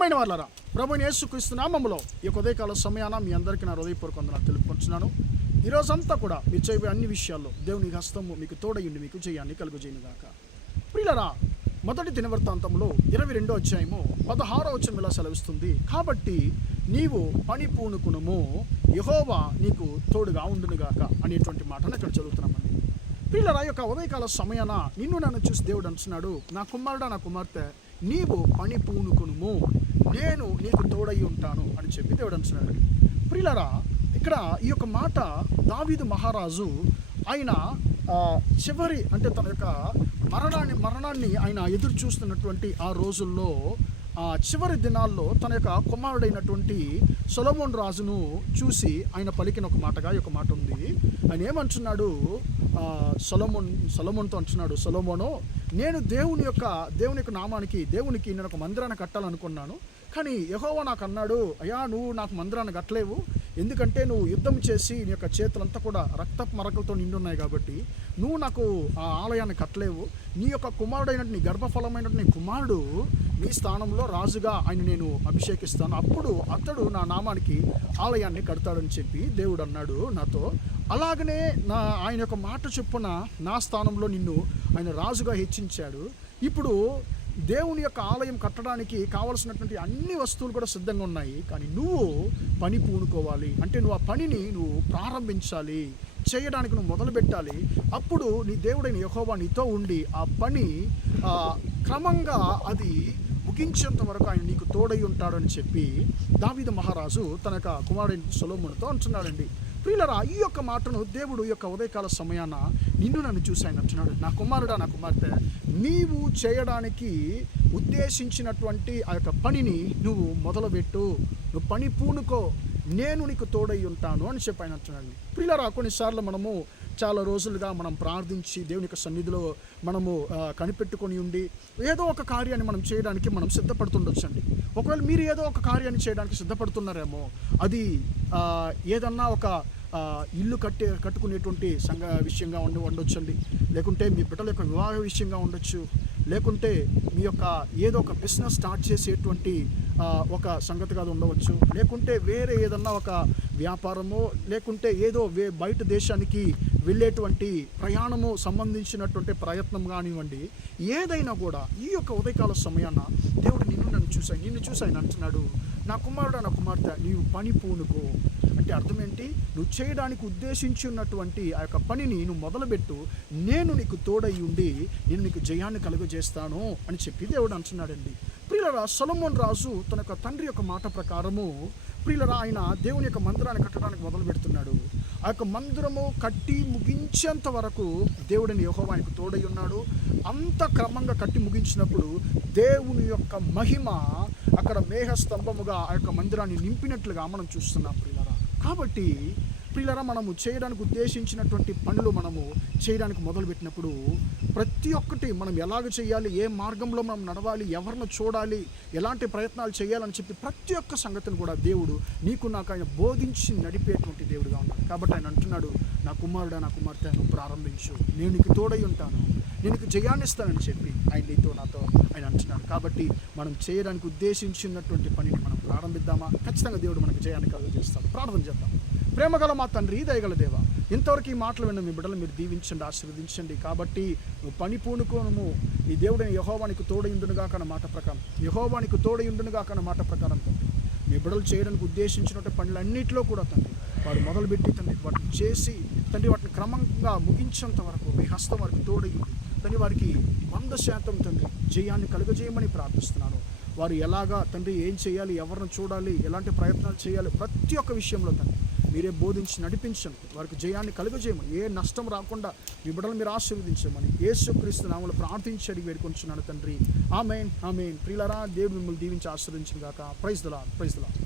ప్రియమైన వాళ్ళారా, ప్రభువైన యేసుక్రీస్తు నామములో ఈ ఉదయకాల సమయాన మీ అందరికీ నా హృదయపూర్వక వందనాలు తెలుపుకుంటున్నాను. ఈరోజంతా కూడా మీరు చేయబోయే అన్ని విషయాల్లో దేవుని హస్తము మీకు తోడయుండి మీకు జయాన్ని కలుగజేయునుగాక. ప్రియులారా, మొదటి దినవృత్తాంతంలో 22వ అధ్యాయము 16వ వచనం ఇలా సెలవిస్తుంది, కాబట్టి నీవు పని పూనుకునుము, యెహోవా నీకు తోడుగా ఉండునుగాక అనేటువంటి మాటను ఇక్కడ చదువుతున్నామండి. ప్రియులారా, యొక్క ఉదయకాల సమయాన నిన్ను నన్ను చూసి దేవుడు అంటున్నాడు, నా కుమారుడా, నా కుమార్తె, నీవు పని పూనుకునుము, నేను నీకు తోడై ఉంటాను అని చెప్పి దేవుడు అంటున్నాడు. ప్రియులారా, ఇక్కడ ఈ యొక్క మాట దావీదు మహారాజు ఆయన చివరి అంటే తన యొక్క మరణాన్ని ఆయన ఎదురు చూస్తున్నటువంటి ఆ రోజుల్లో చివరి దినాల్లో తన యొక్క కుమారుడైనటువంటి సొలొమోను రాజును చూసి ఆయన పలికిన ఒక మాటగా ఈ ఒక మాట ఉంది. ఆయన ఏమంటున్నాడు, సొలొమోనుతో అంటున్నాడు, సొలొమోను, నేను దేవుని యొక్క నామానికి దేవునికి నేను ఒక మందిరాన్ని కట్టాలనుకున్నాను, కానీ యెహోవా నాకు అన్నాడు, అయ్యా నువ్వు నాకు మందిరాన్ని కట్టలేవు, ఎందుకంటే నువ్వు యుద్ధం చేసి నీ యొక్క చేతులంతా కూడా రక్తపు మరకలతో నిండున్నాయి కాబట్టి నువ్వు నాకు ఆ ఆలయాన్ని కట్టలేవు. నీ యొక్క కుమారుడైనట్టు నీ గర్భఫలమైనట్టు నీ కుమారుడు నీ స్థానంలో రాజుగా ఆయన నేను అభిషేకిస్తాను, అప్పుడు అతడు నా నామానికి ఆలయాన్ని కడతాడని చెప్పి దేవుడు అన్నాడు నాతో. అలాగనే ఆయన యొక్క మాట చొప్పున నా స్థానంలో నిన్ను ఆయన రాజుగా హెచ్చించాడు. ఇప్పుడు దేవుని యొక్క ఆలయం కట్టడానికి కావలసినటువంటి అన్ని వస్తువులు కూడా సిద్ధంగా ఉన్నాయి, కానీ నువ్వు పని పూనుకోవాలి. అంటే నువ్వు ఆ పనిని నువ్వు ప్రారంభించాలి, చేయడానికి నువ్వు మొదలు పెట్టాలి. అప్పుడు నీ దేవుడైన యెహోవా నీతో ఉండి ఆ పని క్రమంగా అది ముగించేంత వరకు ఆయన నీకు తోడై ఉంటాడని చెప్పి దావీదు మహారాజు తన యొక్క కుమారుడైన సొలొమోనుతో అంటున్నాడండి. ప్రియులారా, ఈ యొక్క మాటను దేవుడు యొక్క ఉదయకాల సమయాన నిన్ను నన్ను చూసి ఆయన అంటున్నాడు, నా కుమారుడా, నా కుమార్తె, నీవు చేయడానికి ఉద్దేశించినటువంటి ఆ యొక్క పనిని నువ్వు మొదలుపెట్టు, నువ్వు పని పూనుకో, నేను నీకు తోడై ఉంటాను అని చెప్పి ఆయన అంటున్నాడు. ప్రియులారా, కొన్నిసార్లు మనము చాలా రోజులుగా మనం ప్రార్థించి దేవుని యొక్క సన్నిధిలో మనము కనిపెట్టుకొని ఉండి ఏదో ఒక కార్యాన్ని మనం చేయడానికి మనం సిద్ధపడుతుండొచ్చండి. ఒకవేళ మీరు ఏదో ఒక కార్యాన్ని చేయడానికి సిద్ధపడుతున్నారేమో, అది ఏదన్నా ఒక ఇల్లు కట్టుకునేటువంటి విషయంగా ఉండొచ్చండి, లేకుంటే మీ బిడ్డల యొక్క వివాహ విషయంగా ఉండొచ్చు, లేకుంటే మీ యొక్క ఏదో ఒక బిజినెస్ స్టార్ట్ చేసేటువంటి ఒక సంగతిగా ఉండవచ్చు, లేకుంటే వేరే ఏదన్నా ఒక వ్యాపారమో, లేకుంటే ఏదో బయట దేశానికి వెళ్ళేటువంటి ప్రయాణము సంబంధించినటువంటి ప్రయత్నం కానివ్వండి, ఏదైనా కూడా ఈ యొక్క ఉదయకాల సమయాన దేవుడు నిన్ను చూసి ఆయన అంటున్నాడు, నా కుమారుడా, నా కుమార్తె, నీవు పని పూనుకో. అంటే అర్థం ఏంటి? నువ్వు చేయడానికి ఉద్దేశించి ఉన్నటువంటి ఆ యొక్క పనిని నువ్వు మొదలుపెట్టు, నేను నీకు తోడై ఉండి నేను నీకు జయాన్ని కలుగజేస్తాను అని చెప్పి దేవుడు అంటున్నాడండి. ప్రియులారా, సొలొమోను రాజు తన యొక్క తండ్రి యొక్క మాట ప్రకారము ప్రియులారా ఆయన దేవుని యొక్క మందిరాన్ని కట్టడానికి మొదలు పెడుతున్నాడు. ఆ యొక్క మందిరము కట్టి ముగించేంత వరకు దేవుడిని యెహోవా ఆయనకు తోడై ఉన్నాడు. అంత క్రమంగా కట్టి ముగించినప్పుడు దేవుని యొక్క మహిమ అక్కడ మేఘస్తంభముగా ఆ యొక్క మందిరాన్ని నింపినట్లుగా మనం చూస్తున్నాం ప్రియులారా. కాబట్టి ప్రియులారా, మనము చేయడానికి ఉద్దేశించినటువంటి పనులు మనము చేయడానికి మొదలుపెట్టినప్పుడు ప్రతి ఒక్కటి మనం ఎలాగ చేయాలి, ఏ మార్గంలో మనం నడవాలి, ఎవరిని చూడాలి, ఎలాంటి ప్రయత్నాలు చేయాలని చెప్పి ప్రతి ఒక్క సంగతిని కూడా దేవుడు నీకు నాకు ఆయన బోధించి నడిపేటువంటి దేవుడుగా ఉన్నాడు. కాబట్టి ఆయన అంటున్నాడు, నా కుమారుడా, నా కుమార్తె, నువ్వు ప్రారంభించు, నేను నీకు తోడై ఉంటాను, నేను నీకు జయాన్ని ఇస్తానని చెప్పి ఆయన నీతో నాతో ఆయన అంటున్నాడు. కాబట్టి మనం చేయడానికి ఉద్దేశించినటువంటి పనిని మనం ప్రారంభిద్దామా? ఖచ్చితంగా దేవుడు మనకు జయాన్ని కలుగజేస్తాడు. ప్రార్థన చేద్దాం. ప్రేమగల మా తండ్రి, దయగల దేవ, ఇంతవరకు ఈ మాటలు విన్న మీ బిడ్డలు మీరు దీవించండి, ఆశీర్వదించండి. కాబట్టి నువ్వు పని పూనుకోను, ఈ దేవుడిని యెహోవానికి తోడయుండునుగా కన్న మాట ప్రకారం, యెహోవానికి తోడయుండునుగా కన్న మాట ప్రకారం తండ్రి, మీ బిడ్డలు చేయడానికి ఉద్దేశించినటువంటి పనులన్నింటిలో కూడా తండ్రి వారు మొదలుపెట్టి తండ్రి వాటిని చేసి తండ్రి వాటిని క్రమంగా ముగించేంత వరకు మీ హస్తం వారికి తోడయ్యింది తండ్రి, వారికి 100% తండ్రి జయాన్ని కలుగజేయమని ప్రార్థిస్తున్నాను. వారు ఎలాగా తండ్రి ఏం చేయాలి, ఎవరిని చూడాలి, ఎలాంటి ప్రయత్నాలు చేయాలి, ప్రతి ఒక్క విషయంలో తండ్రి మీరే బోధించి నడిపించండి, వారికి జయాన్ని కలుగజేయమని, ఏ నష్టం రాకుండా మీ బిడ్డలు మీరు ఆశీర్వదించమని యేసుక్రీస్తు నామములో ప్రార్థించి అడిగి వేడుకొంచున్నాను తండ్రి. ఆమేన్, ఆమేన్. ప్రియులారా, దేవుడు మిమ్మల్ని దీవించి ఆశీర్వదించును గాక. Praise the lord.